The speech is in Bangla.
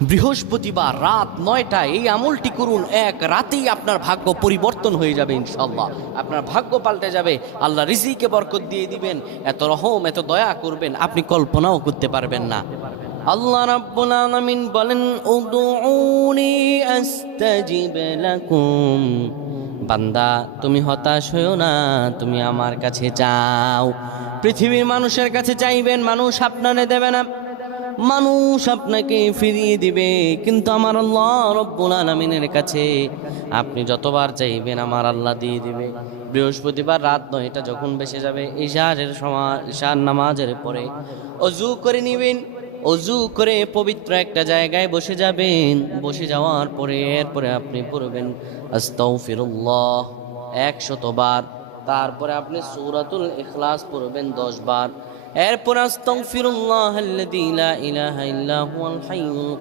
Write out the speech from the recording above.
বৃহস্পতিবার রাত 9টায় এই আমলটি করুন, এক রাতেই আপনার ভাগ্য পরিবর্তন হয়ে যাবে ইনশাআল্লাহ। আপনার ভাগ্য পাল্টে যাবে, আল্লাহ রিজিকে বরকত দিয়ে দিবেন, এত রহম এত দয়া করবেন আপনি কল্পনাও করতে পারবেন না। আল্লাহ রাব্বুল আলামিন বলেন, উদউনি আস্তাজিব লাকুম। বান্দা তুমি হতাশ হইও না, তুমি আমার কাছে চাও। পৃথিবীর মানুষের কাছে চাইবেন, মানুষ আপনারে দেবে না, মানুষ আপনাকে ফিরিয়ে দিবে, কিন্তু আমার আল্লাহ রব্বুল আলামিনের কাছে আপনি যতবার চাইবেন আমার আল্লাহ দিয়ে দিবে। বৃহস্পতিবার রাত 9টা যখন বেশে যাবে, ইশারের সময়, ইশার নামাজের পরে অজু করে নিবেন। অজু করে পবিত্র একটা জায়গায় বসে যাবেন। বসে যাওয়ার পরে এরপরে আপনি পড়বেন আস্তাগফিরুল্লাহ 100 বার। তারপরে আপনি সূরাতুল ইখলাস পড়বেন 10 বার। এরপর আস্তাগফিরুল্লাহ আল্লাযী লা ইলাহা ইল্লা হুয়াল হাইয়ুল